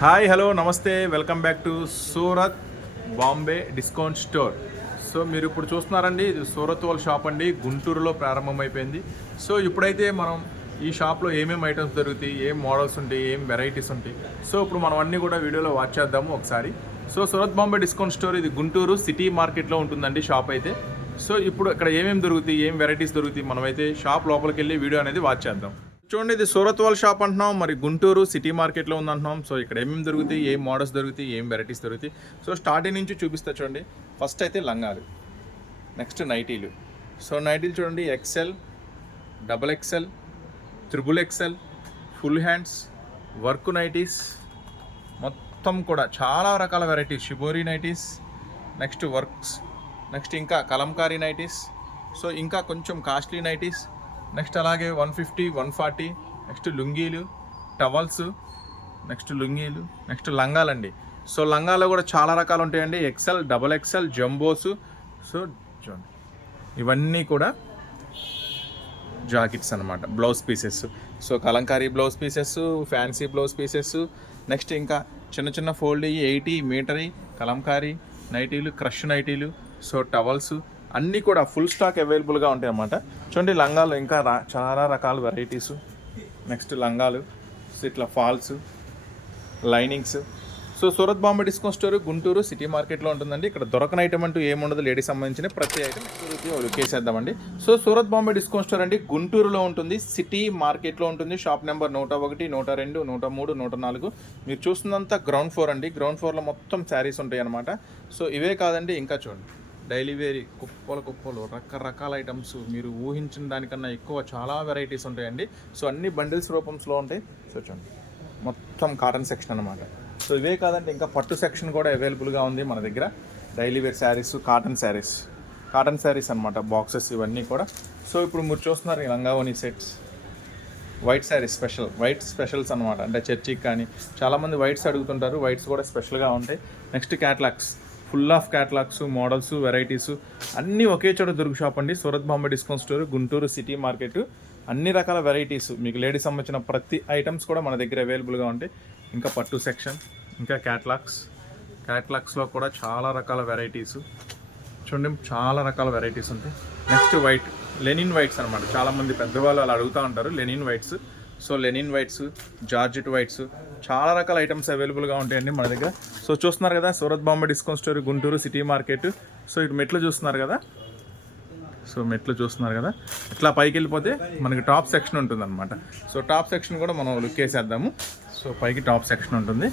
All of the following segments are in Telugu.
హాయ్ హలో నమస్తే welcome back to Surat Bombay discount store so మీరు ఇప్పుడు చూస్తున్నారండి ఇది సూరత్ వాళ్ళ షాప్ అండి గుంటూరులో ప్రారంభమైపోయింది. సో ఇప్పుడైతే మనం ఈ షాప్లో ఏమేమి ఐటమ్స్ దొరుకుతాయి ఏం మోడల్స్ ఉంటాయి ఏం వెరైటీస్ ఉంటాయి. సో ఇప్పుడు మనం అన్నీ కూడా వీడియోలో వాచ్ చేద్దాము ఒకసారి. So Surat Bombay discount store ఇది గుంటూరు సిటీ మార్కెట్లో ఉంటుందండి షాప్ అయితే. సో ఇప్పుడు ఇక్కడ ఏమేమి దొరుకుతాయి ఏం వెరైటీస్ దొరుకుతాయి మనమైతే షాప్ లోపలికి వెళ్ళి వీడియో అనేది వాచ్ చేద్దాం. చూడండి ఇది సూరత్ వాల్ షాప్ అంటున్నాం. మరి గుంటూరు సిటీ మార్కెట్లో ఉందంటున్నాం. సో ఇక్కడ ఏమేమి దొరుకుతాయి ఏం మోడల్స్ దొరుకుతాయి ఏం వెరైటీస్ దొరుకుతాయి. సో స్టార్టింగ్ నుంచి చూపిస్తా చూడండి. ఫస్ట్ అయితే లంగాలు నెక్స్ట్ నైటీలు. సో నైటీలు చూడండి XL double XL triple XL full hands work nighties మొత్తం కూడా చాలా రకాల varieties. Shibori nighties next works next ఇంకా కలంకారీ నైటీస్. సో ఇంకా కొంచెం కాస్ట్లీ నైటీస్ నెక్స్ట్ అలాగే one fifty one forty next లుంగీలు towels next లుంగీలు నెక్స్ట్ లంగాలండి. సో లంగాలో కూడా చాలా రకాలు ఉంటాయండి. XL double XL jumbos. So చూడండి ఇవన్నీ కూడా జాకెట్స్ అనమాట blouse pieces. So Kalamkari blouse pieces fancy blouse pieces. Next ఇంకా చిన్న చిన్న ఫోల్డ్ ఎయిటీ మీటరీ కలంకారీ నైటీలు క్రష్ నైటీలు. సో టవల్స్ అన్నీ కూడా ఫుల్ స్టాక్ అవైలబుల్గా ఉంటాయి అన్నమాట చూడండి లంగాలు ఇంకా రా చాలా రకాల వెరైటీస్ నెక్స్ట్ లంగాలు ఇట్లా falls linings so Surat Bombay discount store Guntur city మార్కెట్లో ఉంటుందండి. ఇక్కడ దొరకని ఐటమ్ అంటూ ఏముండదు లేడీస్ సంబంధించిన ప్రతి item కేసేద్దామండి so Surat Bombay discount store అండి గుంటూరులో ఉంటుంది సిటీ మార్కెట్లో ఉంటుంది. షాప్ నెంబర్ నూట ఒకటి నూట రెండు నూట మూడు నూట నాలుగు. మీరు చూస్తున్నంత గ్రౌండ్ ఫ్లోర్ అండి. గ్రౌండ్ ఫ్లోర్లో మొత్తం శారీస్ ఉంటాయి అనమాట సో ఇవే కాదండి ఇంకా చూడండి. డైలీ వేరీ కుప్పలు కుప్పలు రకరకాల ఐటమ్స్ మీరు ఊహించిన దానికన్నా ఎక్కువ చాలా వెరైటీస్ ఉంటాయండి. సో అన్ని బండిల్స్ రూపంలో ఉంటాయి. సో చూడండి. మొత్తం కాటన్ సెక్షన్ అనమాట సో ఇవే కాదంటే ఇంకా పట్టు సెక్షన్ కూడా అవైలబుల్గా ఉంది మన దగ్గర. Daily wear saris cotton saris cotton saris అనమాట బాక్సెస్ ఇవన్నీ కూడా. సో ఇప్పుడు మీరు చూస్తున్నారు ఈ లంగావోని sets white saris special white specials అనమాట అంటే చర్చికి కానీ చాలామంది వైట్స్ అడుగుతుంటారు. వైట్స్ కూడా స్పెషల్గా ఉంటాయి. Next catalogues full of catalogues models varieties అన్నీ ఒకే చోట దొరుకు షాప్ అండి. Surat Bombay discount store Guntur city market. అన్ని రకాల వెరైటీస్. మీకు లేడీస్ సంబంధించిన ప్రతి ఐటమ్స్ కూడా మన దగ్గర అవైలబుల్గా ఉంటాయి. ఇంకా పట్టు సెక్షన్ ఇంకా క్యాట్లాగ్స్. క్యాట్లాగ్స్లో కూడా చాలా రకాల వెరైటీస్. చూడండి చాలా రకాల వెరైటీస్ ఉంటాయి. నెక్స్ట్ వైట్ లెనిన్ వైట్స్ అనమాట చాలామంది పెద్దవాళ్ళు అలా అడుగుతూ ఉంటారు. Linen whites. So linen whites georgette whites చాలా రకాల ఐటమ్స్ అవైలబుల్గా ఉంటాయండి మన దగ్గర. సో చూస్తున్నారు కదా Surat Bombay discount store Guntur city market so ఇటు మెట్లు చూస్తున్నారు కదా. సో మెట్లు చూస్తున్నారు కదా. ఇట్లా పైకి వెళ్ళిపోతే మనకి టాప్ సెక్షన్ ఉంటుంది అనమాట సో టాప్ సెక్షన్ కూడా మనం లుక్ వేసేద్దాము సో పైకి టాప్ సెక్షన్ ఉంటుంది.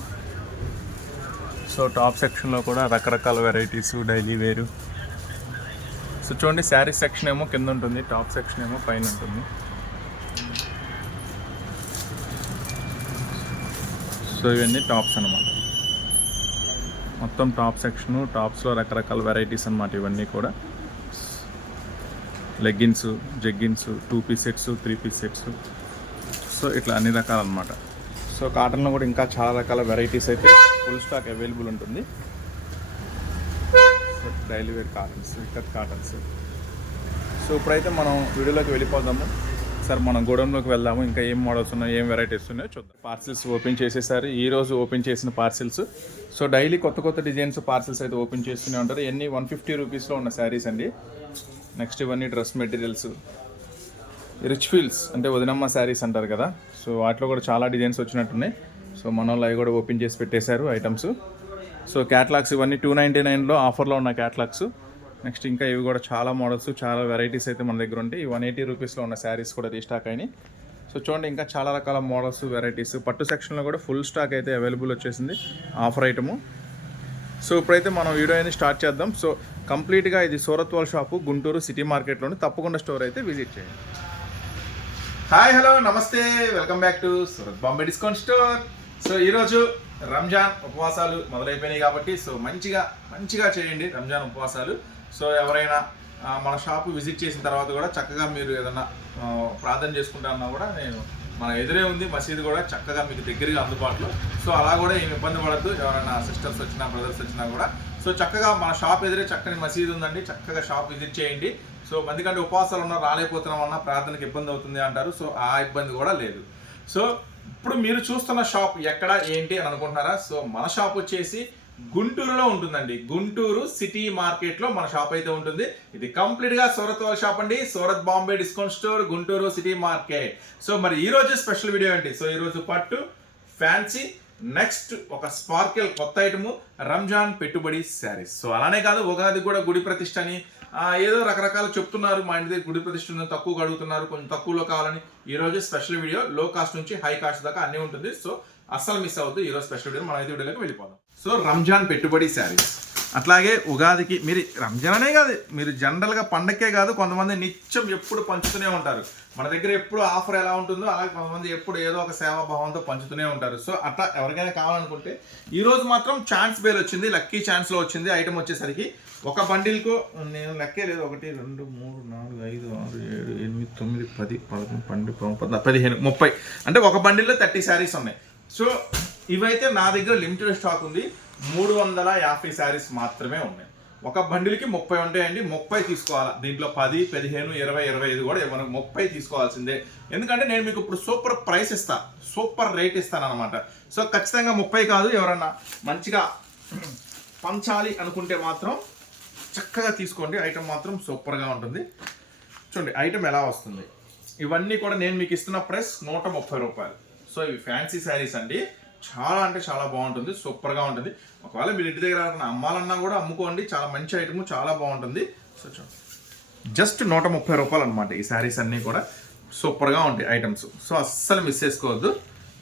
సో టాప్ సెక్షన్లో కూడా రకరకాల వెరైటీస్ డైలీ వేరు సో చూడండి శారీ సెక్షన్ ఏమో కింద ఉంటుంది టాప్ సెక్షన్ ఏమో పైన ఉంటుంది. సో ఇవన్నీ టాప్స్ అనమాట మొత్తం టాప్ సెక్షను టాప్స్లో రకరకాల వెరైటీస్ అనమాట ఇవన్నీ కూడా. Leggings jeggings two piece sets three piece sets. So ఇట్లా అన్ని రకాలు అనమాట సో కాటన్లో కూడా ఇంకా చాలా రకాల వెరైటీస్ అయితే ఫుల్ స్టాక్ అవైలబుల్ ఉంటుంది. డైలీ వేర్ కాటన్స్ వికట్ కాటన్స్. సో ఇప్పుడైతే మనం వీడియోలోకి వెళ్ళిపోదాము. సార్ మనం గోడంలోకి వెళ్దాము. ఇంకా ఏం మోడల్స్ ఉన్నాయో ఏం వెరైటీస్ ఉన్నాయో చూద్దాం. పార్సిల్స్ ఓపెన్ చేసేసారు. ఈ రోజు ఓపెన్ చేసిన పార్సిల్స్ సో డైలీ కొత్త కొత్త డిజైన్స్ పార్సిల్స్ అయితే ఓపెన్ చేస్తూనే ఉంటారు. ఎన్ని? వన్ ఫిఫ్టీ రూపీస్లో ఉన్న శారీస్ అండి. నెక్స్ట్ ఇవన్నీ డ్రెస్ మెటీరియల్స్ రిచ్ ఫీల్స్ అంటే వదినమ్మ శారీస్ అంటారు కదా. సో వాటిలో కూడా చాలా డిజైన్స్ వచ్చినట్టున్నాయి. సో మన వాళ్ళు అవి కూడా ఓపెన్ చేసి పెట్టేశారు ఐటమ్స్ సో క్యాట్లాగ్స్ ఇవన్నీ టూ నైంటీ నైన్లో ఆఫర్లో ఉన్న క్యాట్లాగ్స్ నెక్స్ట్ ఇంకా ఇవి కూడా చాలా మోడల్స్ చాలా వెరైటీస్ అయితే మన దగ్గర ఉంటాయి. వన్ ఎయిటీ రూపీస్లో ఉన్న శారీస్ కూడా రీస్టాక్ అయినాయి. సో చూడండి ఇంకా చాలా రకాల మోడల్స్ వెరైటీస్ పట్టు సెక్షన్లో కూడా ఫుల్ స్టాక్ అయితే అవైలబుల్ వచ్చేసింది ఆఫర్ ఐటము సో ఇప్పుడైతే మనం వీడియో అనేది స్టార్ట్ చేద్దాం. సో కంప్లీట్గా ఇది సూరత్ వాల్ షాపు గుంటూరు సిటీ మార్కెట్లోని తప్పకుండా స్టోర్ అయితే విజిట్ చేయండి. హాయ్ హలో నమస్తే. Welcome back to Surat Bombay discount store so ఈరోజు రంజాన్ ఉపవాసాలు మొదలైపోయినాయి కాబట్టి సో మంచిగా మంచిగా చేయండి రంజాన్ ఉపవాసాలు. సో ఎవరైనా మన షాపు విజిట్ చేసిన తర్వాత కూడా చక్కగా మీరు ఏదైనా ప్రార్థన చేసుకుంటారన్నా కూడా నేను మన ఎదురే ఉంది మసీదు కూడా చక్కగా మీకు దగ్గరగా అందుబాటులో. సో అలా కూడా ఏమి ఇబ్బంది పడద్దు ఎవరైనా సిస్టర్స్ వచ్చినా బ్రదర్స్ వచ్చినా కూడా. సో చక్కగా మన షాప్ ఎదురే చక్కని మసీదు ఉందండి చక్కగా షాప్ విజిట్ చేయండి. సో ఎందుకంటే ఉపవాసాలు ఉన్నా రాలేకపోతున్నామన్నా ప్రార్థనకి ఇబ్బంది అవుతుంది అంటారు సో ఆ ఇబ్బంది కూడా లేదు. సో ఇప్పుడు మీరు చూస్తున్న షాప్ ఎక్కడ ఏంటి అని అనుకుంటున్నారా? సో మన షాప్ వచ్చేసి గుంటూరులో ఉంటుందండి. గుంటూరు సిటీ మార్కెట్లో మన షాప్ అయితే ఉంటుంది. ఇది కంప్లీట్గా సూరత్ వాళ్ళ షాప్ అండి. Surat Bombay discount store Guntur city market. So మరి ఈ రోజు స్పెషల్ వీడియో అండి సో ఈ రోజు పట్టు ఫ్యాన్సీ నెక్స్ట్ ఒక స్పార్కిల్ కొత్త ఐటమ్ రంజాన్ పెట్టుబడి శారీస్. సో అలానే కాదు ఉగాది కూడా గుడి ప్రతిష్ట అని ఏదో రకరకాలు చెప్తున్నారు. మా ఇంటి దగ్గర గుడి ప్రతిష్ట ఉంది, తక్కువగా అడుగుతున్నారు. కొంచెం తక్కువలో కావాలని ఈ రోజు స్పెషల్ వీడియో లో కాస్ట్ నుంచి హై కాస్ట్ దాకా అన్నీ ఉంటుంది. సో అస్సలు మిస్ అవుతూ ఈరోజు స్పెషల్ వీడియో మనం అయితే వీడియోలోకి వెళ్ళిపోదాం. సో రంజాన్ పెట్టుబడి శారీస్. అట్లాగే ఉగాదికి మీరు రంజాన్ అనే కాదు మీరు జనరల్గా పండక్కే కాదు కొంతమంది నిత్యం ఎప్పుడు పంచుతూనే ఉంటారు. మన దగ్గర ఎప్పుడు ఆఫర్ ఎలా ఉంటుందో అలాగే కొంతమంది ఎప్పుడు ఏదో ఒక సేవా భావంతో పంచుతూనే ఉంటారు. సో అట్లా ఎవరికైనా కావాలనుకుంటే ఈరోజు మాత్రం ఛాన్స్ బేల్ వచ్చింది లక్కీ ఛాన్స్లో వచ్చింది ఐటమ్ వచ్చేసరికి ఒక బండిల్కు నేను లెక్కే లేదు ఒకటి రెండు మూడు నాలుగు ఐదు ఆరు ఏడు ఎనిమిది తొమ్మిది పది పదకొండు పన్నెండు పదిహేను ముప్పై. అంటే ఒక బండిల్లో థర్టీ శారీస్ ఉన్నాయి. సో ఇవైతే నా దగ్గర లిమిటెడ్ స్టాక్ ఉంది. మూడు వందల యాభై శారీస్ మాత్రమే ఉన్నాయి. ఒక బండిల్కి ముప్పై ఉంటాయండి. ముప్పై తీసుకోవాలి? దీంట్లో పది పదిహేను ఇరవై ఇరవై ఐదు కూడా మనం ముప్పై తీసుకోవాల్సిందే. ఎందుకంటే నేను మీకు ఇప్పుడు సూపర్ ప్రైస్ ఇస్తా. సూపర్ రేట్ ఇస్తాను అనమాట సో ఖచ్చితంగా ముప్పై కాదు ఎవరన్నా. మంచిగా పంచాలి అనుకుంటే మాత్రం చక్కగా తీసుకోండి. ఐటమ్ మాత్రం సూపర్గా ఉంటుంది. చూడండి ఐటమ్ ఎలా వస్తుంది? ఇవన్నీ కూడా నేను మీకు ఇస్తున్న ప్రైస్ నూట ముప్పై రూపాయలు. సో ఇవి ఫ్యాన్సీ శారీస్ అండి. చాలా అంటే చాలా బాగుంటుంది. సూపర్గా ఉంటుంది. ఒకవేళ మీరు ఇంటి దగ్గర అమ్మాలన్నా కూడా అమ్ముకోండి. చాలా మంచి ఐటమ్ చాలా బాగుంటుంది. సో చూడండి. జస్ట్ నూట ముప్పై రూపాయలు అనమాట ఈ శారీస్ అన్నీ కూడా. సూపర్గా ఉంటాయి ఐటమ్స్. సో అస్సలు మిస్ చేసుకోవద్దు.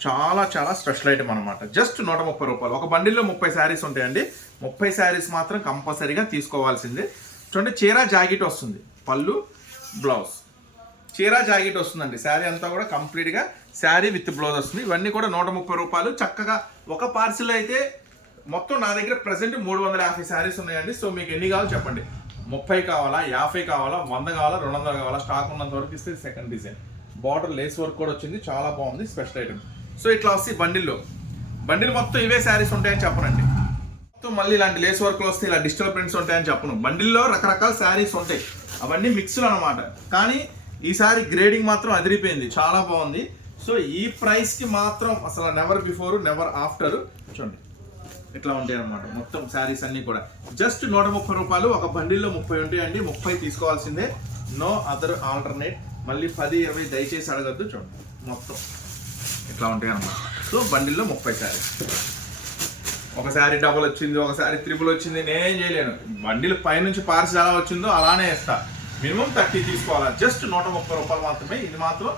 చాలా చాలా స్పెషల్ ఐటమ్ అనమాట జస్ట్ నూట ముప్పై రూపాయలు. ఒక బండిల్లో ముప్పై శారీస్ ఉంటాయండి. ముప్పై శారీస్ మాత్రం కంపల్సరీగా తీసుకోవాల్సిందే. చూడండి చీర జాకెట్ వస్తుంది. పళ్ళు బ్లౌజ్. చీర జాకెట్ వస్తుందండి. శారీ అంతా కూడా కంప్లీట్గా శారీ విత్ బ్లౌజ్ వస్తుంది ఇవన్నీ కూడా నూట ముప్పై రూపాయలు. చక్కగా ఒక పార్సిల్ అయితే మొత్తం నా దగ్గర ప్రజెంట్ మూడు వందల యాభై శారీస్ ఉన్నాయండి. సో మీకు ఎన్ని కావాలో చెప్పండి. ముప్పై కావాలా యాభై కావాలా వంద కావాలా రెండు వందలు కావాలా స్టాక్ ఉన్నంత వరకు ఇస్తే second design border lace work కూడా వచ్చింది. చాలా బాగుంది. స్పెషల్ ఐటమ్ సో ఇట్లా వస్తే బండిల్లో బండిల్ మొత్తం ఇవే శారీస్ ఉంటాయని చెప్పనండి. మొత్తం మళ్ళీ ఇలాంటి లేస్ వర్క్లు వస్తే ఇలా డిజిటల్ ప్రింట్స్ ఉంటాయని చెప్పను. బండిల్లో రకరకాల శారీస్ ఉంటాయి. అవన్నీ మిక్స్లు అనమాట కానీ ఈసారి గ్రేడింగ్ మాత్రం అదిరిపోయింది. చాలా బాగుంది. సో ఈ ప్రైస్కి మాత్రం అసలు నెవర్ బిఫోర్ నెవర్ ఆఫ్టర్ చూడండి. ఇట్లా ఉంటాయి అనమాట మొత్తం శారీస్ అన్నీ కూడా. జస్ట్ నూట ముప్పై రూపాయలు ఒక బండిల్లో ముప్పై ఉంటాయండి. ముప్పై తీసుకోవాల్సిందే. నో అదర్ ఆల్టర్నేట్ మళ్ళీ పది ఇరవై దయచేసి అడగద్దు. చూడండి. మొత్తం ఇట్లా ఉంటాయి అనమాట సో బండిల్లో ముప్పై శారీస్ శారీ డబుల్ వచ్చింది ఒకసారి త్రిబుల్ వచ్చింది నేనేం చేయలేను. బండిలు పైనుంచి పార్సల్ ఎలా వచ్చిందో అలానే ఇస్తా మినిమం థర్టీ తీసుకోవాలా? జస్ట్ నూట ముప్పై రూపాయలు మాత్రమే. ఇది మాత్రం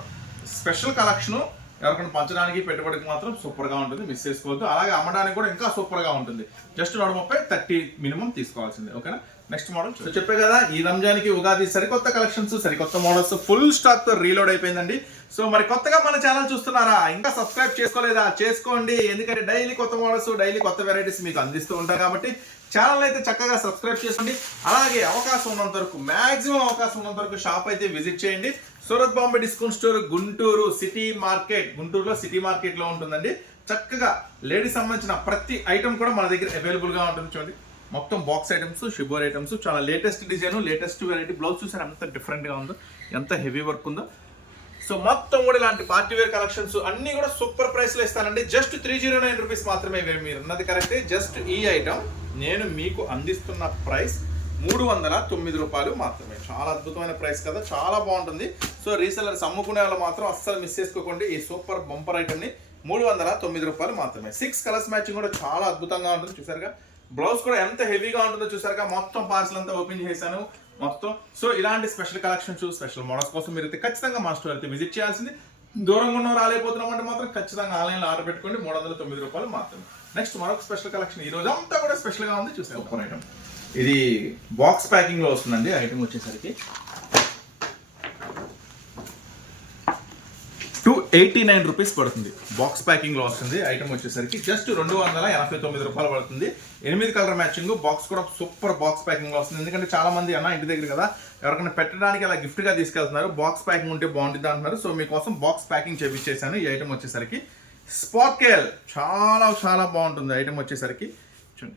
స్పెషల్ కలెక్షన్ ఎవరికైనా పంచడానికి పెట్టుబడికి మాత్రం సూపర్గా ఉంటుంది. మిస్ చేసుకోవద్దు. అలాగే అమ్మడానికి కూడా ఇంకా సూపర్గా ఉంటుంది. జస్ట్ నూట ముప్పై థర్టీ మినిమం తీసుకోవాల్సిందే. ఓకేనా? నెక్స్ట్ మోడల్ సో చెప్పే కదా ఈ రంజాన్కి ఉగాది సరికొత్త కలెక్షన్స్ సరికొత్త మోడల్స్ ఫుల్ స్టాక్తో రీలోడ్ అయిపోయిందండి. సో మరి కొత్తగా మన ఛానల్ చూస్తున్నారా? ఇంకా సబ్స్క్రైబ్ చేసుకోలేదా? చేసుకోండి. ఎందుకంటే డైలీ కొత్త మోడల్స్ డైలీ కొత్త వెరైటీస్ మీకు అందిస్తూ ఉంటాం కాబట్టి ఛానల్ అయితే చక్కగా సబ్స్క్రైబ్ చేసుకోండి. అలాగే అవకాశం ఉన్నంత వరకు మ్యాక్సిమం అవకాశం ఉన్నంత వరకు షాప్ అయితే విజిట్ చేయండి. Surat Bombay discount store Guntur city market గుంటూరులో సిటీ మార్కెట్లో ఉంటుందండి. చక్కగా లేడీస్ సంబంధించిన ప్రతి ఐటమ్ కూడా మన దగ్గర అవైలబుల్గా ఉంటుంది చూడండి. మొత్తం బాక్స్ ఐటమ్స్ షిబోర్ ఐటమ్స్ చాలా latest design latest variety blouse చూసారు ఎంత డిఫరెంట్గా ఉందో ఎంత హెవీ వర్క్ ఉందో. సో మొత్తం కూడా ఇలాంటి పార్టీ వేర్ కలెక్షన్స్ అన్ని కూడా సూపర్ ప్రైస్లో ఇస్తానండి. Just three zero nine rupees మాత్రమే ఇవి మీరు ఉన్నది కరెక్టే. జస్ట్ ఈ ఐటమ్ నేను మీకు అందిస్తున్న ప్రైస్ మూడు వందల తొమ్మిది రూపాయలు మాత్రమే. చాలా అద్భుతమైన ప్రైస్ కదా. చాలా బాగుంటుంది. సో రీసెలర్స్ అమ్ముకునే వాళ్ళు మాత్రం అస్సలు మిస్ చేసుకోకండి. ఈ సూపర్ బంపర్ ఐటమ్ని మూడు వందల తొమ్మిది రూపాయలు మాత్రమే. సిక్స్ కలర్స్ మ్యాచింగ్ కూడా చాలా అద్భుతంగా ఉంటుంది. చూసారుగా? బ్లౌజ్ కూడా ఎంత హెవీగా ఉంటుందో చూసారుగా? మొత్తం పార్సల్ అంతా ఓపెన్ చేశాను. మొత్తం. సో ఇలాంటి స్పెషల్ కలెక్షన్స్ స్పెషల్ మోడల్స్ కోసం మీరు అయితే ఖచ్చితంగా మా స్టోర్ అయితే విజిట్ చేయాల్సింది. దూరంగా ఉన్న రాలేకపోతున్నాం అంటే మాత్రం ఖచ్చితంగా ఆన్లైన్లో ఆర్డర్ పెట్టుకోండి. మూడు వందల తొమ్మిది రూపాయలు మాత్రమే. నెక్స్ట్ మరొక స్పెషల్ కలెక్షన్ ఈ రోజు అంతా కూడా స్పెషల్గా ఉంది. చూసే ఐటమ్ ఇది బాక్స్ ప్యాకింగ్లో వస్తుందండి. ఐటమ్ వచ్చేసరికి ఎయిటీ నైన్ రూపీస్ పడుతుంది. బాక్స్ ప్యాకింగ్లో వస్తుంది. ఐటమ్ వచ్చేసరికి జస్ట్ రెండు వందల ఎనభై తొమ్మిది రూపాయలు పడుతుంది. ఎనిమిది కలర్ మ్యాచింగ్ బాక్స్ కూడా సూపర్ బాక్స్ ప్యాకింగ్లో వస్తుంది. ఎందుకంటే చాలా మంది అన్న ఇంటి దగ్గర కదా ఎవరికైనా పెట్టడానికి అలా గిఫ్ట్గా తీసుకెళ్తున్నారు. బాక్స్ ప్యాకింగ్ ఉంటే బాగుంటుంది అంటున్నారు. సో మీకోసం బాక్స్ ప్యాకింగ్ చేపించేసాను ఈ ఐటమ్ వచ్చేసరికి. స్పార్కెల్ చాలా చాలా బాగుంటుంది ఐటమ్ వచ్చేసరికి. చూడండి.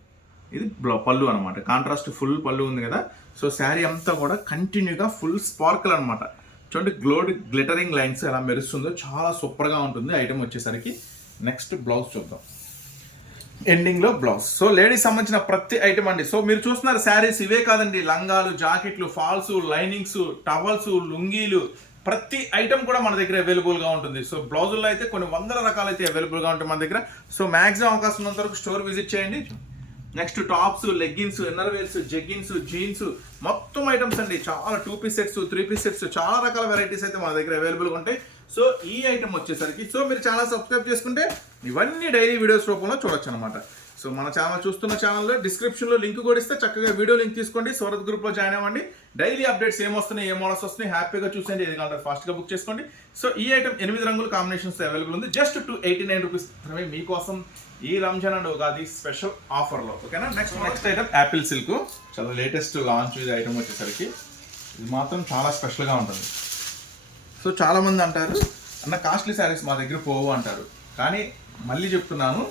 ఇది పళ్ళు అనమాట కాంట్రాస్ట్ ఫుల్ పళ్ళు ఉంది కదా. సో శారీ అంతా కూడా కంటిన్యూగా ఫుల్ స్పార్కిల్ అనమాట చూడండి గ్లోడ్ గ్లిటరింగ్ లైన్స్ ఎలా మెరుస్తుందో చాలా సూపర్గా ఉంటుంది. ఐటమ్ వచ్చేసరికి నెక్స్ట్ బ్లౌజ్ చూద్దాం. ఎండింగ్లో బ్లౌజ్. సో లేడీస్ సంబంధించిన ప్రతి ఐటమ్ అండి. సో మీరు చూస్తున్నారు శారీస్ ఇవే కాదండి. లంగాలు జాకెట్లు ఫాల్స్ లైనింగ్స్ టవల్స్ లుంగీలు ప్రతి ఐటమ్ కూడా మన దగ్గర అవైలబుల్గా ఉంటుంది. సో బ్లౌజుల్లో అయితే కొన్ని వందల రకాలు అయితే ఉంటాయి మన దగ్గర. సో మ్యాక్సిమం అవకాశం ఉన్నంత వరకు స్టోర్ విజిట్ చేయండి. Next tops leggings innerwears jeggings jeans మొత్తం ఐటమ్స్ అండి. చాలా two piece sets three piece sets చాలా రకాల వెరైటీస్ అయితే మన దగ్గర అవైలబుల్గా ఉంటాయి. సో ఈ ఐటమ్ వచ్చేసరికి సో మీరు ఛానల్ సబ్స్క్రైబ్ చేసుకుంటే ఇవన్నీ డైలీ వీడియోస్ రూపంలో చూడొచ్చు అనమాట సో మన ఛానల్ చూస్తున్న ఛానల్లో డిస్క్రిప్షన్లో లింక్ కూడా ఇస్తే చక్కగా వీడియో లింక్ తీసుకోండి. సూరత్ గ్రూప్లో జాయిన్ అవ్వండి. డైలీ అప్డేట్స్ ఏం వస్తున్నాయి ఏ మోడల్స్ వస్తున్నాయి హ్యాపీగా చూసేయండి. ఏది కావాలంటే ఫాస్ట్గా బుక్ చేసుకోండి. సో ఈ ఐటమ్ ఎనిమిది రంగుల కాంబినేషన్స్ అవైలబుల్ ఉంది. Just two eighty nine rupees మీకోసం ఈ రంజాన్ అండ్ ఉగాది స్పెషల్ ఆఫర్లో ఓకేనా? Next next item apple silk చాలా లేటెస్ట్ లాంచ్ ఐటమ్ వచ్చేసరికి. ఇది మాత్రం చాలా స్పెషల్గా ఉంటుంది. సో చాలా మంది అంటారు అన్న కాస్ట్లీ శారీస్ మా దగ్గర పోవు అంటారు. కానీ మళ్ళీ చెప్తున్నాను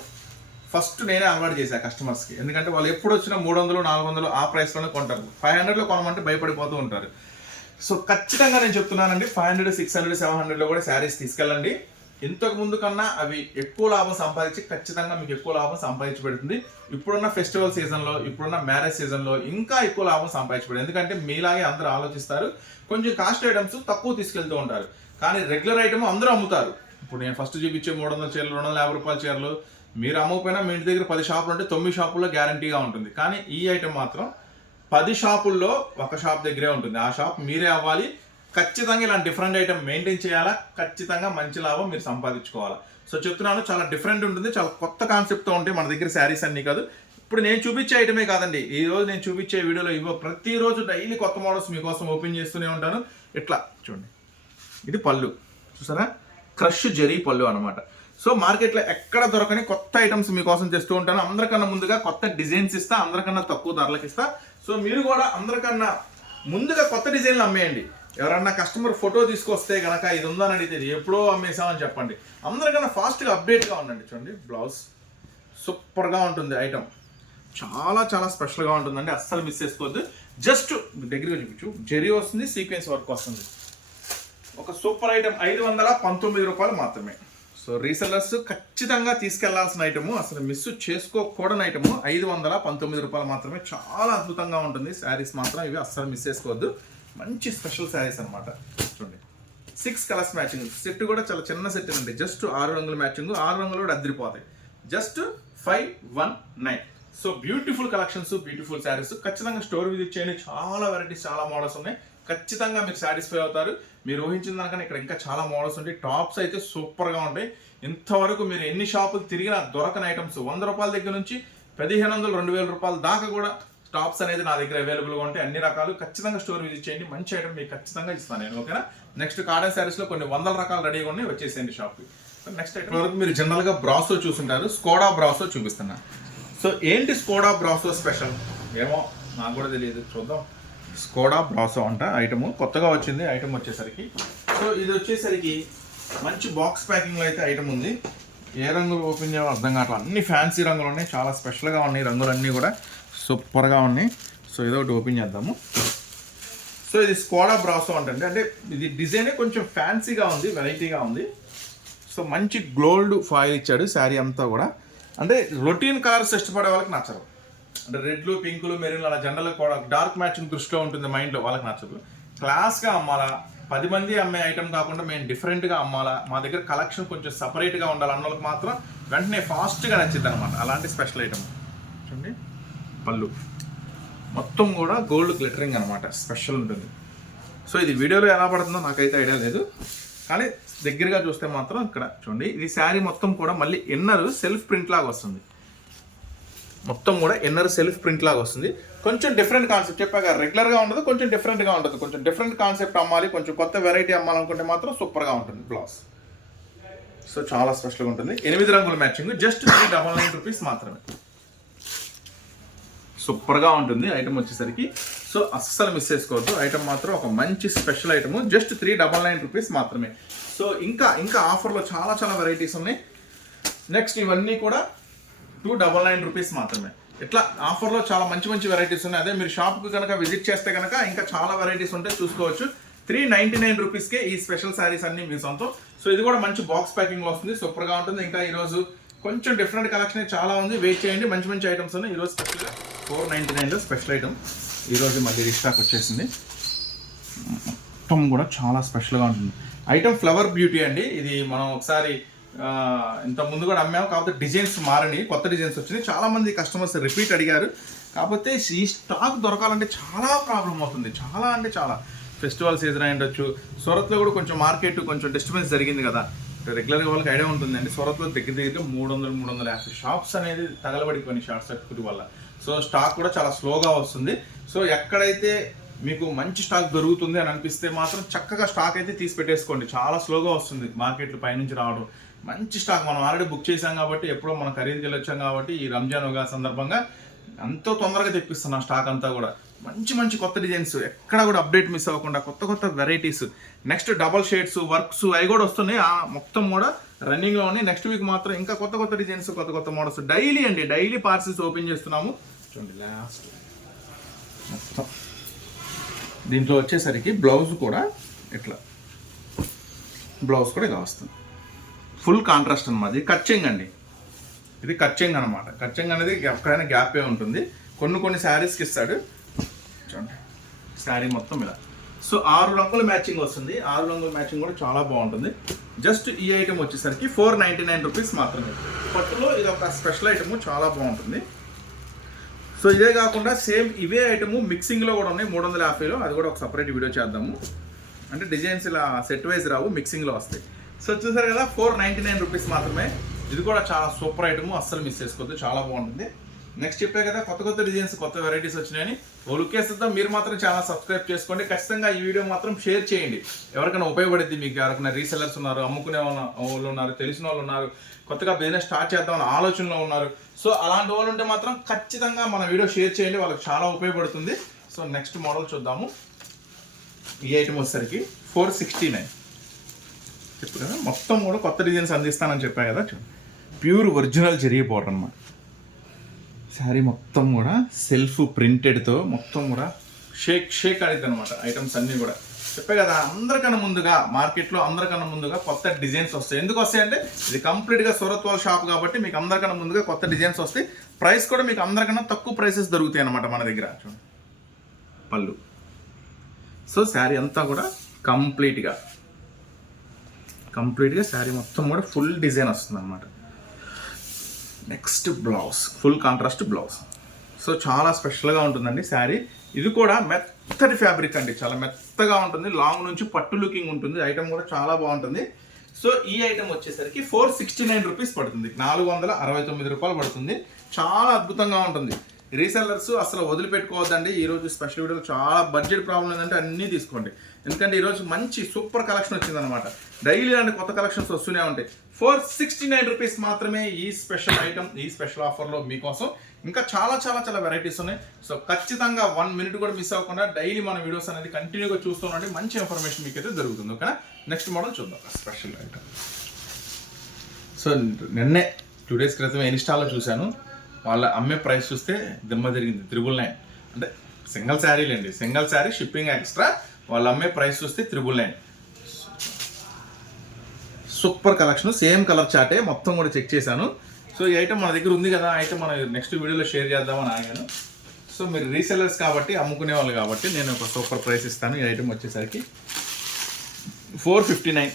ఫస్ట్ నేనే అలవాటు చేశాను కస్టమర్స్కి ఎందుకంటే వాళ్ళు ఎప్పుడు వచ్చినా మూడు వందలు నాలుగు వందలు ఆ ప్రైస్లోనే కొంటారు. ఫైవ్ హండ్రెడ్లో కొనమంటే భయపడిపోతూ ఉంటారు. సో ఖచ్చితంగా నేను చెప్తున్నానండి five hundred six hundred seven హండ్రెడ్లో కూడా శారీస్ తీసుకెళ్ళండి. ఇంతకు ముందు కన్నా అవి ఎక్కువ లాభం సంపాదించి ఖచ్చితంగా మీకు ఎక్కువ లాభం సంపాదించి పెడుతుంది. ఇప్పుడున్న ఫెస్టివల్ సీజన్లో ఇప్పుడున్న మ్యారేజ్ సీజన్లో ఇంకా ఎక్కువ లాభం సంపాదించబడి ఎందుకంటే మీలాగే అందరూ ఆలోచిస్తారు. కొంచెం కాస్ట్ ఐటమ్స్ తక్కువ తీసుకెళ్తూ ఉంటారు. కానీ రెగ్యులర్ ఐటమ్ అందరూ అమ్ముతారు. ఇప్పుడు నేను ఫస్ట్ చూపించే మూడు వందల చీరలు రెండు వందల యాభై రూపాయల చీరలు మీరు అమ్మకపోయినా మీ ఇంటి దగ్గర పది షాపులు ఉంటే తొమ్మిది షాపుల్లో గ్యారంటీగా ఉంటుంది. కానీ ఈ ఐటమ్ మాత్రం పది షాపుల్లో ఒక షాప్ దగ్గరే ఉంటుంది. ఆ షాప్ మీరే అవ్వాలి. ఖచ్చితంగా ఇలాంటి డిఫరెంట్ ఐటమ్ మెయింటైన్ చేయాలా? ఖచ్చితంగా మంచి లాభం మీరు సంపాదించుకోవాలా. సో చెప్తున్నాను చాలా డిఫరెంట్ ఉంటుంది చాలా కొత్త కాన్సెప్ట్తో ఉంటాయి మన దగ్గర శారీస్ అన్నీ కాదు. ఇప్పుడు నేను చూపించే ఐటమే కాదండి. ఈ రోజు నేను చూపించే వీడియోలో ఇవో ప్రతిరోజు డైలీ కొత్త మోడల్స్ మీకోసం ఓపెన్ చేస్తూనే ఉంటాను. ఇట్లా చూడండి. ఇది పళ్ళు. చూసారా? క్రష్ జరీ పళ్ళు అనమాట సో మార్కెట్లో ఎక్కడ దొరకని కొత్త ఐటమ్స్ మీకోసం తెస్తూ ఉంటాను. అందరికన్నా ముందుగా కొత్త డిజైన్స్ ఇస్తా అందరికన్నా తక్కువ ధరలకు ఇస్తా. సో మీరు కూడా అందరికన్నా ముందుగా కొత్త డిజైన్లు అమ్మేయండి. ఎవరన్నా కస్టమర్ ఫోటో తీసుకొస్తే గనక ఇది ఉందని అడిగితే ఇది ఎప్పుడో అమ్మేసామని చెప్పండి. అందరికన్నా ఫాస్ట్గా అప్డేట్గా ఉండండి. చూడండి బ్లౌజ్ సూపర్గా ఉంటుంది ఐటమ్ చాలా చాలా స్పెషల్గా ఉంటుందండి. అస్సలు మిస్ చేసుకోవద్దు. జస్ట్ దగ్గరగా చూపించు. జెరీ వస్తుంది సీక్వెన్స్ వర్క్ వస్తుంది. ఒక సూపర్ ఐటమ్ ఐదు వందల పంతొమ్మిది రూపాయలు మాత్రమే. సో రీసెల్లర్స్ ఖచ్చితంగా తీసుకెళ్ళాల్సిన ఐటము అసలు మిస్ చేసుకోకూడని ఐటము ఐదు వందల పంతొమ్మిది రూపాయలు మాత్రమే. చాలా అద్భుతంగా ఉంటుంది. శారీస్ మాత్రం ఇవి అస్సలు మిస్ చేసుకోవద్దు. మంచి స్పెషల్ శారీస్ అనమాట చూడండి. సిక్స్ కలర్స్ మ్యాచింగ్ సెట్ కూడా చాలా చిన్న సెట్ అండి. జస్ట్ ఆరు రంగుల మ్యాచింగ్ ఆరు రంగులు కూడా అద్దరిపోతాయి. Just five one nine so beautiful collections beautiful saris ఖచ్చితంగా స్టోర్ విజిట్ చేయండి చాలా వెరైటీస్ చాలా మోడల్స్ ఉన్నాయి. ఖచ్చితంగా మీరు సాటిస్ఫై అవుతారు. మీరు ఊహించిన దానికన్నా ఇక్కడ ఇంకా చాలా మోడల్స్ ఉంటాయి. టాప్స్ అయితే సూపర్గా ఉంటాయి. ఇంతవరకు మీరు ఎన్ని షాపులు తిరిగినా దొరకని ఐటమ్స్ వంద రూపాయల దగ్గర నుంచి పదిహేను వందలు రెండు వేల రూపాయల దాకా కూడా టాప్స్ అనేది నా దగ్గర అవైలబుల్గా ఉంటాయి అన్ని రకాలు ఖచ్చితంగా స్టోర్ విజిట్ చేయండి. మంచి ఐటమ్ మీకు ఖచ్చితంగా ఇస్తాను నేను ఓకేనా? నెక్స్ట్ కాటన్ శారీస్లో కొన్ని వందల రకాలు రెడీగా ఉన్నాయి వచ్చేసేయండి షాప్కి నెక్స్ట్ ఐటమ్ వరకు మీరు జనరల్గా బ్రాసో చూసుంటారు. స్కోడా బ్రాసో చూపిస్తున్నా. సో ఏంటి స్కోడా బ్రాసో స్పెషల్ ఏమో నాకు కూడా తెలియదు. చూద్దాం. స్కోడా బ్రాసో అంట ఐటమ్ కొత్తగా వచ్చింది. ఐటమ్ వచ్చేసరికి. సో ఇది వచ్చేసరికి మంచి బాక్స్ ప్యాకింగ్లో అయితే ఐటమ్ ఉంది. ఏ రంగులు ఓపెన్ చేయాలో అర్థం కావట్లేదు. అన్ని ఫ్యాన్సీ రంగులు ఉన్నాయి. చాలా స్పెషల్గా ఉన్నాయి రంగులన్నీ కూడా. సూపర్గా ఉన్నాయి. సో ఏదో ఒకటి ఓపెన్ చేద్దాము. సో ఇది స్కోడా బ్రాసో అంటే అంటే ఇది డిజైనే కొంచెం ఫ్యాన్సీగా ఉంది వెరైటీగా ఉంది. సో మంచి గోల్డ్ ఫాయిల్ ఇచ్చాడు శారీ అంతా కూడా. అంటే రొటీన్ కలర్స్ ఇష్టపడే వాళ్ళకి నచ్చరు అంటే రెడ్లు పింకులు మెరూన్లు అలా జనరల్ కూడా డార్క్ మ్యాచింగ్ దృష్టిలో ఉంటుంది మైండ్లో వాళ్ళకి నచ్చదు. క్లాస్గా అమ్మాలా పది మంది అమ్మే ఐటెం కాకుండా మేము డిఫరెంట్గా అమ్మాలా మా దగ్గర కలెక్షన్ కొంచెం సపరేట్గా ఉండాలి అన్న వాళ్ళకి మాత్రం వెంటనే ఫాస్ట్గా నచ్చింది అనమాట అలాంటి స్పెషల్ ఐటమ్ చూడండి. పళ్ళు. మొత్తం కూడా గోల్డ్ గ్లిటరింగ్ అనమాట స్పెషల్ ఉంటుంది. సో ఇది వీడియోలో ఎలా పడుతుందో నాకైతే ఐడియా లేదు. కానీ దగ్గరగా చూస్తే మాత్రం ఇక్కడ చూడండి. ఇది శారీ మొత్తం కూడా మళ్ళీ ఇన్నర్ సెల్ఫ్ ప్రింట్ లాగా వస్తుంది. మొత్తం కూడా ఇన్నర్ సెల్ఫ్ ప్రింట్ లాగా వస్తుంది. కొంచెం డిఫరెంట్ కాన్సెప్ట్ చెప్పాక రెగ్యులర్గా ఉండదు కొంచెం డిఫరెంట్గా ఉంటుంది కొంచెం డిఫరెంట్ కాన్సెప్ట్ అమ్మాలి కొంచెం కొత్త వెరైటీ అమ్మాలనుకుంటే మాత్రం సూపర్గా ఉంటుంది బ్లౌజ్ సో చాలా స్పెషల్గా ఉంటుంది. ఎనిమిది రంగుల matching just three double nine rupees మాత్రమే. సూపర్గా ఉంటుంది ఐటమ్ వచ్చేసరికి. సో అస్సలు మిస్ చేసుకోవద్దు. ఐటమ్ మాత్రం ఒక మంచి special item. Just three double nine rupees మాత్రమే. సో ఇంకా ఇంకా ఆఫర్లో చాలా చాలా వెరైటీస్ ఉన్నాయి. నెక్స్ట్ ఇవన్నీ కూడా టూ డబల్ నైన్ రూపీస్ మాత్రమే. ఇట్లా ఆఫర్లో చాలా మంచి మంచి వెరైటీస్ ఉన్నాయి. అదే మీరు షాప్కి కనుక విజిట్ చేస్తే కనుక ఇంకా చాలా వెరైటీస్ ఉంటే చూసుకోవచ్చు. త్రీ నైన్టీ నైన్ రూపీస్కే ఈ స్పెషల్ శారీస్ అన్ని మీ సొంతం. సో ఇది కూడా మంచి బాక్స్ ప్యాకింగ్లో వస్తుంది. సూపర్గా ఉంటుంది. ఇంకా ఈరోజు కొంచెం డిఫరెంట్ కలెక్షన్ చాలా ఉంది. వెయిట్ చేయండి. మంచి మంచి ఐటమ్స్ ఉన్నాయి. ఈరోజు స్పెషల్గా ఫోర్ నైంటీ నైన్లో స్పెషల్ ఐటమ్. ఈరోజు మళ్ళీ రీస్టాక్ వచ్చేసింది. మొత్తం కూడా చాలా స్పెషల్గా ఉంటుంది. ఐటమ్ ఫ్లవర్ బ్యూటీ అండి. ఇది మనం ఒకసారి ఆ, ఇంత ముందు కూడా అమ్మాము కాకపోతే డిజైన్స్ మారని కొత్త డిజైన్స్ వచ్చినాయి. చాలామంది కస్టమర్స్ రిపీట్ అడిగారు. కాకపోతే ఈ స్టాక్ దొరకాలంటే చాలా ప్రాబ్లం అవుతుంది. చాలా అంటే చాలా. ఫెస్టివల్ సీజన్ అయి ఉండొచ్చు. సూరత్లో కూడా కొంచెం మార్కెట్ కొంచెం డిస్టర్బెన్స్ జరిగింది కదా. రెగ్యులర్గా వాళ్ళకి ఐడియా ఉంటుందండి. సూరత్లో దగ్గర దగ్గర మూడు వందలు మూడు వందల యాభై షాప్స్ అనేది తగలబడిపోయినాయి షార్ట్ సర్క్యూట్ వల్ల. సో స్టాక్ కూడా చాలా స్లోగా వస్తుంది. సో ఎక్కడైతే మీకు మంచి స్టాక్ దొరుకుతుంది అని అనిపిస్తే మాత్రం చక్కగా స్టాక్ అయితే తీసి పెట్టేసుకోండి. చాలా స్లోగా వస్తుంది మార్కెట్లు పైనుంచి రావడం. మంచి స్టాక్ మనం ఆల్రెడీ బుక్ చేసాం కాబట్టి ఎప్పుడో మనం ఖరీదుకి వెళ్ళొచ్చాం కాబట్టి ఈ రంజాన్ ఉగా సందర్భంగా ఎంతో తొందరగా తెప్పిస్తున్నాం స్టాక్ అంతా కూడా. మంచి మంచి కొత్త డిజైన్స్ ఎక్కడ కూడా అప్డేట్ మిస్ అవ్వకుండా కొత్త కొత్త varieties. Next double shades works అవి కూడా వస్తున్నాయి. ఆ మొత్తం కూడా రన్నింగ్లో ఉన్నాయి. నెక్స్ట్ వీక్ మాత్రం ఇంకా కొత్త కొత్త డిజైన్స్ కొత్త కొత్త మోడల్స్ డైలీ అండి డైలీ పార్సల్స్ ఓపెన్ చేస్తున్నాము. చూడండి లాస్ట్ మొత్తం. దీంట్లో వచ్చేసరికి బ్లౌజ్ కూడా ఇట్లా. బ్లౌజ్ కూడా ఇలా వస్తుంది. ఫుల్ కాంట్రాస్ట్ అనమాట ఇది కచ్చింగ్ అండి. ఇది కచ్చింగ్ అనమాట కచ్చింగ్ అనేది ఎక్కడైనా గ్యాపే ఉంటుంది. కొన్ని కొన్ని శారీస్కి ఇస్తాడు. చూడండి. శారీ మొత్తం ఇలా. సో ఆరు రంగుల మ్యాచింగ్ వస్తుంది. ఆరు రంగుల మ్యాచింగ్ కూడా చాలా బాగుంటుంది. జస్ట్ ఈ ఐటమ్ వచ్చేసరికి ఫోర్ నైంటీ నైన్ రూపీస్ మాత్రమే. పట్టులో ఇది ఒక స్పెషల్ ఐటమ్ చాలా బాగుంటుంది. సో ఇదే కాకుండా సేమ్ ఇవే ఐటమ్ మిక్సింగ్లో కూడా ఉన్నాయి. మూడు వందల యాభైలో. అది కూడా ఒక సపరేట్ వీడియో చేద్దాము. అంటే డిజైన్స్ ఇలా సెట్ వైజ్ రావు మిక్సింగ్లో వస్తాయి. సో చూసారు కదా ఫోర్ నైంటీ నైన్ రూపీస్ మాత్రమే. ఇది కూడా చాలా సూపర్ ఐటమ్. అస్సలు మిస్ చేసుకోవద్దు. చాలా బాగుంటుంది. నెక్స్ట్ చెప్పే కదా కొత్త కొత్త డిజైన్స్ కొత్త వెరైటీస్ వచ్చినాయని. ఓ లుక్ మీరు మాత్రం ఛానల్ సబ్స్క్రైబ్ చేసుకోండి. ఖచ్చితంగా ఈ వీడియో మాత్రం షేర్ చేయండి. ఎవరికైనా ఉపయోగపడుద్ది మీకు ఎవరికైనా రీసెలర్స్ ఉన్నారు అమ్ముకునే వాళ్ళు ఉన్నారు తెలిసిన వాళ్ళు ఉన్నారు కొత్తగా బిజినెస్ స్టార్ట్ చేద్దామని ఆలోచనలో ఉన్నారు. సో అలాంటి వాళ్ళు ఉంటే మాత్రం ఖచ్చితంగా మన వీడియో షేర్ చేయండి. వాళ్ళకి చాలా ఉపయోగపడుతుంది. సో నెక్స్ట్ మోడల్ చూద్దాము. ఈ ఐటమ్ వచ్చేసరికి ఫోర్ సిక్స్టీ నైన్ చెప్పు కదా మొత్తం కూడా కొత్త డిజైన్స్ అందిస్తానని చెప్పా కదా ప్యూర్ ఒరిజినల్ జరిగిపోవడం అనమాట శారీ మొత్తం కూడా సెల్ఫ్ ప్రింటెడ్తో మొత్తం కూడా షేక్ షేక్ ఆడిద్ది అనమాట ఐటమ్స్ అన్నీ కూడా. చెప్పే కదా అందరికన్నా ముందుగా మార్కెట్లో అందరికన్నా ముందుగా కొత్త డిజైన్స్ వస్తాయి. ఎందుకు వస్తాయంటే ఇది కంప్లీట్గా సూరత్వాల్ షాప్ కాబట్టి మీకు అందరికన్నా ముందుగా కొత్త డిజైన్స్ వస్తాయి. ప్రైస్ కూడా మీకు అందరికన్నా తక్కువ ప్రైసెస్ దొరుకుతాయి అనమాట మన దగ్గర. చూడండి. పళ్ళు. సో శారీ అంతా కూడా కంప్లీట్గా కంప్లీట్గా శారీ మొత్తం కూడా ఫుల్ డిజైన్ వస్తుంది అనమాట next blouse full contrast blouse. So చాలా స్పెషల్గా ఉంటుందండి శారీ. ఇది కూడా మెత్తటి ఫ్యాబ్రిక్ అండి చాలా మెత్తగా ఉంటుంది. లాంగ్ నుంచి పట్టు లుకింగ్ ఉంటుంది. ఐటమ్ కూడా చాలా బాగుంటుంది. సో ఈ ఐటమ్ వచ్చేసరికి ఫోర్ సిక్స్టీ నైన్ రూపీస్ పడుతుంది. నాలుగు వందల అరవై తొమ్మిది రూపాయలు పడుతుంది. చాలా అద్భుతంగా ఉంటుంది. రీసెల్లర్స్ అసలు వదిలిపెట్టుకోవద్దండి. ఈరోజు స్పెషల్ వీడియోలో చాలా బడ్జెట్ ప్రాబ్లం ఏంటంటే అన్నీ తీసుకోండి. ఎందుకంటే ఈరోజు మంచి సూపర్ కలెక్షన్ వచ్చిందనమాట డైలీ ఇలాంటి కొత్త కలెక్షన్స్ వస్తూనే ఉంటాయి. ఫోర్ సిక్స్టీ నైన్ రూపీస్ మాత్రమే ఈ స్పెషల్ ఐటమ్ ఈ స్పెషల్ ఆఫర్లో మీకోసం ఇంకా చాలా చాలా చాలా వెరైటీస్ ఉన్నాయి. సో ఖచ్చితంగా వన్ మినిట్ కూడా మిస్ అవ్వకుండా డైలీ మన వీడియోస్ అనేది కంటిన్యూగా చూస్తూ మంచి ఇన్ఫర్మేషన్ మీకు అయితే దొరుకుతుంది ఓకేనా? నెక్స్ట్ మోడల్ చూద్దాం. స్పెషల్ ఐటమ్ సో నిన్నే టూ డేస్ క్రితం ఇన్స్టాలో చూశాను. వాళ్ళ అమ్మే ప్రైస్ చూస్తే దిమ్మ జరిగింది త్రిబుల్ నైన్ అంటే సింగిల్ శారీలు అండి సింగిల్ శారీ షిప్పింగ్ ఎక్స్ట్రా వాళ్ళు అమ్మే ప్రైస్ చూస్తే triple nine super collection same colour చాటే మొత్తం కూడా చెక్ చేశాను. సో ఈ ఐటమ్ మన దగ్గర ఉంది కదా ఐటమ్ మన నెక్స్ట్ వీడియోలో షేర్ చేద్దామని ఆగాను. సో మీరు రీసెలర్స్ కాబట్టి అమ్ముకునే వాళ్ళు కాబట్టి నేను ఒక సూపర్ ప్రైస్ ఇస్తాను. ఈ ఐటమ్ వచ్చేసరికి ఫోర్ ఫిఫ్టీ నైన్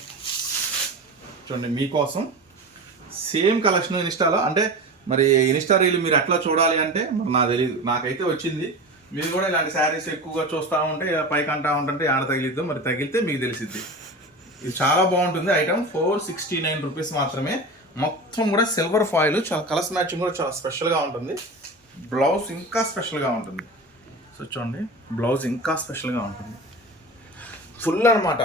చూడండి మీకోసం సేమ్ కలెక్షన్ ఇన్స్టాలో అంటే మరి ఇన్స్టా రీల్ మీరు ఎట్లా చూడాలి అంటే మరి నాకు తెలియదు నాకైతే వచ్చింది మీరు కూడా ఇలాంటి శారీస్ ఎక్కువగా చూస్తూ ఉంటే పైకి అంటా ఉంటుంటే ఆడ తగిలిద్దో మరి తగిలితే మీకు తెలిసిద్ది. ఇది చాలా బాగుంటుంది. Item four sixty nine rupees మాత్రమే. మొత్తం కూడా సిల్వర్ ఫాయిల్ చాలా కలర్స్ మ్యాచింగ్ కూడా చాలా స్పెషల్గా ఉంటుంది. బ్లౌజ్ ఇంకా స్పెషల్గా ఉంటుంది. సో చూడండి బ్లౌజ్ ఇంకా స్పెషల్గా ఉంటుంది. ఫుల్ అనమాట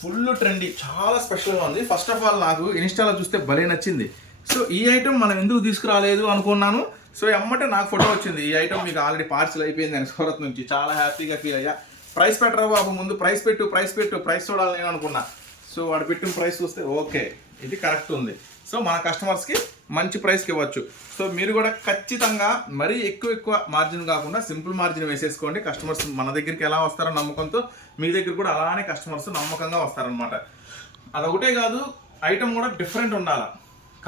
ఫుల్ ట్రెండీ చాలా స్పెషల్గా ఉంది. ఫస్ట్ ఆఫ్ ఆల్ నాకు ఇన్స్టాలో చూస్తే భలే నచ్చింది. సో ఈ ఐటమ్ మనం ఎందుకు తీసుకురాలేదు అనుకున్నాను? సో ఎమ్మటే నాకు ఫోటో వచ్చింది. ఈ ఐటమ్ మీకు ఆల్రెడీ పార్సిల్ అయిపోయింది అని సూరత్ నుంచి. చాలా హ్యాపీగా ఫీల్ అయ్యా. ప్రైస్ పెట్టరా బాబు? ముందు ప్రైస్ పెట్టు ప్రైస్ పెట్టు. ప్రైస్ చూడాలి నేను అనుకున్నా. సో వాడు పెట్టిన ప్రైస్ చూస్తే ఓకే ఇది కరెక్ట్ ఉంది. సో మన కస్టమర్స్కి మంచి ప్రైస్కి ఇవ్వచ్చు. సో మీరు కూడా ఖచ్చితంగా మరీ ఎక్కువ ఎక్కువ మార్జిన్ కాకుండా సింపుల్ మార్జిన్ వేసేసుకోండి. కస్టమర్స్ మన దగ్గరికి ఎలా వస్తారో నమ్మకంతో మీ దగ్గర కూడా అలానే కస్టమర్స్ నమ్మకంగా వస్తారనమాట అదొకటే కాదు ఐటమ్ కూడా డిఫరెంట్ ఉండాలి?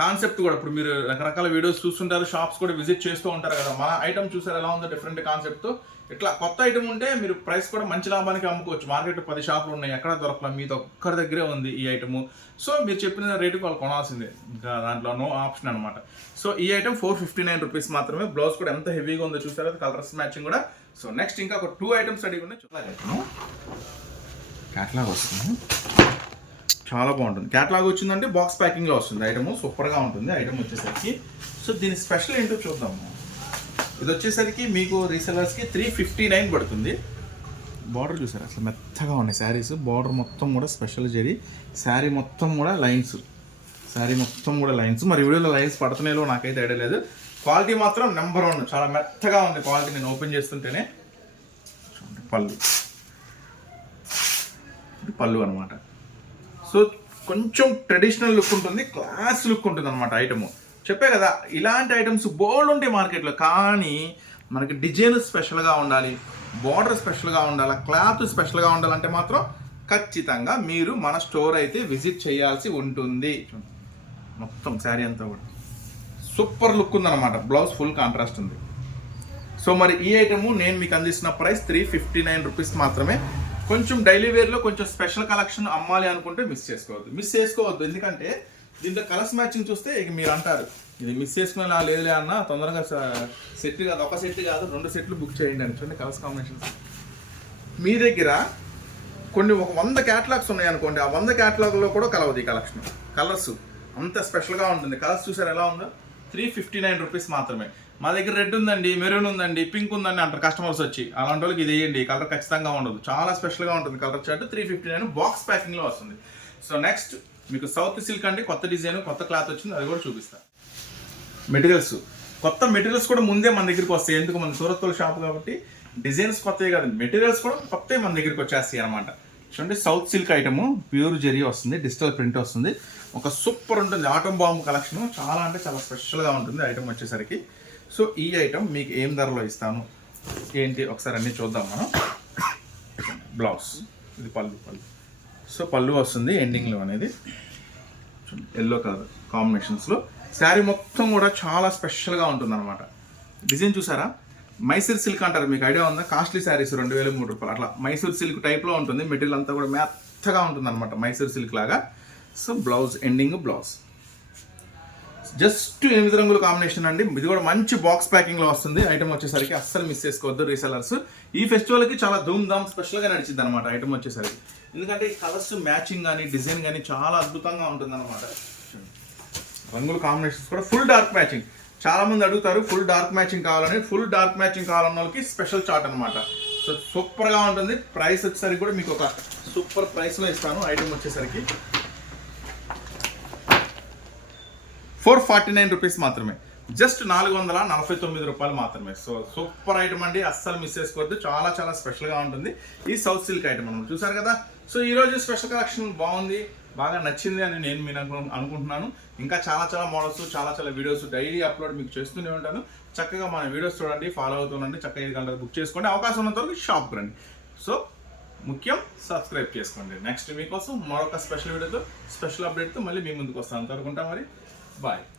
కాన్సెప్ట్ కూడా. ఇప్పుడు మీరు రకరకాల వీడియోస్ చూస్తుంటారు షాప్స్ కూడా విజిట్ చేస్తూ ఉంటారు కదా. మన ఐటమ్ చూసారు ఎలా ఉందో డిఫరెంట్ కాన్సెప్ట్తో. ఇట్లా కొత్త ఐటమ్ ఉంటే మీరు ప్రైస్ కూడా మంచి లాభానికి అమ్ముకోవచ్చు. మార్కెట్ పది షాపులు ఉన్నాయి ఎక్కడ దొరకలా మీతో ఒక్కరి దగ్గరే ఉంది ఈ ఐటమ్. సో మీరు చెప్పిన రేటుకి వాళ్ళు కొనాల్సిందే. ఇంకా దాంట్లో నో ఆప్షన్ అనమాట సో ఈ item four fifty nine rupees మాత్రమే. బ్లౌజ్ కూడా ఎంత హెవీగా ఉందో చూసారు కలర్స్ మ్యాచింగ్ కూడా. సో నెక్స్ట్ ఇంకా ఒక టూ ఐటమ్స్ అడిగి ఉన్నాయి. చూడాలి క్యాట్లాగ్ వస్తుంది. చాలా బాగుంటుంది. క్యాటలాగ్ వచ్చిందంటే బాక్స్ ప్యాకింగ్లో వస్తుంది. ఐటమ్ సూపర్గా ఉంటుంది. ఐటమ్ వచ్చేసరికి సో దీని స్పెషల్ ఏంటో చూద్దాము ఇది వచ్చేసరికి మీకు రీసెలర్స్కి త్రీ ఫిఫ్టీ నైన్ పడుతుంది. బార్డర్ చూసారు? అసలు మెత్తగా ఉన్నాయి శారీస్. బార్డర్ మొత్తం కూడా స్పెషల్ జరి. శారీ మొత్తం కూడా లైన్స్ శారీ మొత్తం కూడా లైన్స్ మరి వీడియోలో లైన్స్ పడుతున్నాయో నాకైతే ఐడియా లేదు. క్వాలిటీ మాత్రం నెంబర్ వన్ చాలా మెత్తగా ఉంది క్వాలిటీ నేను ఓపెన్ చేస్తుంటేనే పళ్ళు. పళ్ళు అనమాట సో కొంచెం ట్రెడిషనల్ లుక్ ఉంటుంది క్లాస్ లుక్ ఉంటుంది అనమాట ఐటమ్ చెప్పే కదా ఇలాంటి ఐటమ్స్ బోల్డ్ ఉంటాయి మార్కెట్లో కానీ మనకి డిజైన్ స్పెషల్గా ఉండాలి బార్డర్ స్పెషల్గా ఉండాలి క్లాత్ స్పెషల్గా ఉండాలంటే మాత్రం ఖచ్చితంగా మీరు మన స్టోర్ అయితే విజిట్ చేయాల్సి ఉంటుంది. మొత్తం శారీ అంతా కూడా. సూపర్ లుక్ ఉందన్నమాట. బ్లౌజ్ ఫుల్ కాంట్రాస్ట్ ఉంది. సో మరి ఈ ఐటము నేను మీకు అందిస్తున్న price three fifty nine rupees మాత్రమే కొంచెం డైలీ వేర్లో కొంచెం స్పెషల్ కలెక్షన్ అమ్మాలి అనుకుంటే మిస్ చేసుకోవద్దు. మిస్ చేసుకోవద్దు. ఎందుకంటే దీంట్లో కలర్స్ మ్యాచింగ్ చూస్తే ఇక మీరు అంటారు ఇది మిస్ చేసుకునేలా లేదులే అన్న తొందరగా సెట్ కాదు ఒక సెట్ కాదు రెండు సెట్లు బుక్ చేయండి అని చూడండి కలర్స్ కాంబినేషన్స్ మీ దగ్గర కొన్ని ఒక వంద క్యాటలాగ్స్ ఉన్నాయనుకోండి ఆ వంద క్యాటలాగ్లో కూడా కలవదు ఈ కలెక్షన్ కలర్స్ అంత స్పెషల్గా ఉంటుంది. కలర్స్ చూసారు ఎలా ఉందో? త్రీ ఫిఫ్టీ నైన్ రూపీస్ మాత్రమే. మా దగ్గర రెడ్ ఉందండి మెరూన్ ఉందండి పింక్ ఉందండి అంటారు కస్టమర్స్ వచ్చి. అలాంటి వాళ్ళకి ఇది వేయండి కలర్ ఖచ్చితంగా ఉండదు. చాలా స్పెషల్గా ఉంటుంది colour shirt three fifty nine box ప్యాకింగ్లో వస్తుంది. సో నెక్స్ట్ మీకు సౌత్ సిల్క్ అండి కొత్త డిజైన్ కొత్త క్లాత్ వచ్చింది అది కూడా చూపిస్తాను మెటీరియల్స్ కొత్త మెటీరియల్స్ కూడా ముందే మన దగ్గరికి వస్తాయి. ఎందుకు? మన సూరత్తుల షాప్ కాబట్టి డిజైన్స్ కొత్తవి కాదు మెటీరియల్స్ కూడా కొత్తవి మన దగ్గరికి వచ్చేస్తాయి అనమాట చూడండి south silk item pure zari వస్తుంది డిజిటల్ ప్రింట్ వస్తుంది. ఒక సూపర్ ఉంటుంది ఆటం బాంబు కలెక్షన్ చాలా అంటే చాలా స్పెషల్గా ఉంటుంది ఐటమ్ వచ్చేసరికి. సో ఈ ఐటమ్ మీకు ఏం ధరలో ఇస్తాను? ఏంటి? ఒకసారి అన్నీ చూద్దాం మనం. బ్లౌజ్ ఇది పళ్ళు పళ్ళు. సో పళ్ళు వస్తుంది ఎండింగ్లో అనేది. ఎల్లో కలర్ కాంబినేషన్స్లో శారీ మొత్తం కూడా చాలా స్పెషల్గా ఉంటుంది అనమాట డిజైన్ చూసారా? మైసూర్ సిల్క్ అంటారు మీకు ఐడియా ఉందా? కాస్ట్లీ శారీస్ రెండు వేల మూడు రూపాయలు. అట్లా మైసూర్ సిల్క్ టైప్లో ఉంటుంది మెటీరియల్ అంతా కూడా మెత్తగా ఉంటుంది అనమాట మైసూర్ సిల్క్ లాగా. So blouse ending blouse just ఎనిమిది రంగుల కాంబినేషన్ అండి. ఇది కూడా మంచి బాక్స్ ప్యాకింగ్లో వస్తుంది. ఐటమ్ వచ్చేసరికి అస్సలు మిస్ చేసుకోవద్దు రీసెలర్స్ ఈ ఫెస్టివల్కి చాలా ధూమ్ ధామ్ స్పెషల్గా నడిచింది అనమాట ఐటమ్ వచ్చేసరికి. ఎందుకంటే ఈ కలర్స్ మ్యాచింగ్ కానీ డిజైన్ కానీ చాలా అద్భుతంగా ఉంటుంది అనమాట రంగుల కాంబినేషన్స్ కూడా ఫుల్ డార్క్ మ్యాచింగ్ చాలా మంది అడుగుతారు ఫుల్ డార్క్ మ్యాచింగ్ కావాలని. ఫుల్ డార్క్ మ్యాచింగ్ కావాలన్న వాళ్ళకి స్పెషల్ చార్ట్ అనమాట సో సూపర్గా ఉంటుంది. ప్రైస్ వచ్చేసరికి కూడా మీకు ఒక సూపర్ ప్రైస్లో ఇస్తాను. ఐటమ్ వచ్చేసరికి. ఫోర్ ఫార్టీ నైన్ రూపీస్ మాత్రమే. జస్ట్ నాలుగు వందల నలభై తొమ్మిది రూపాయలు మాత్రమే. సో సూపర్ ఐటమ్ అండి. అస్సలు మిస్ చేసుకోవద్దు. చాలా చాలా స్పెషల్గా ఉంటుంది. ఈ సౌత్ సిల్క్ ఐటమ్ మనం చూసారు కదా. సో ఈ రోజు స్పెషల్ కలెక్షన్ బాగుంది. బాగా నచ్చింది అని నేను మీరు అనుకుంటున్నాను. ఇంకా చాలా చాలా మోడల్స్ చాలా చాలా వీడియోస్ డైలీ అప్లోడ్ మీకు చేస్తూనే ఉంటాను. చక్కగా మన వీడియోస్ చూడండి ఫాలో అవుతుండండి చక్కగా ఐదు గంటలకు బుక్ చేసుకోండి. అవకాశం ఉన్నంత వరకు షాప్కి రండి. సో ముఖ్యం సబ్స్క్రైబ్ చేసుకోండి. నెక్స్ట్ మీకోసం మరొక స్పెషల్ వీడియోతో స్పెషల్ అప్డేట్తో మళ్ళీ మీ ముందుకు వస్తాను. అనుకుంటాం మరి. Bye.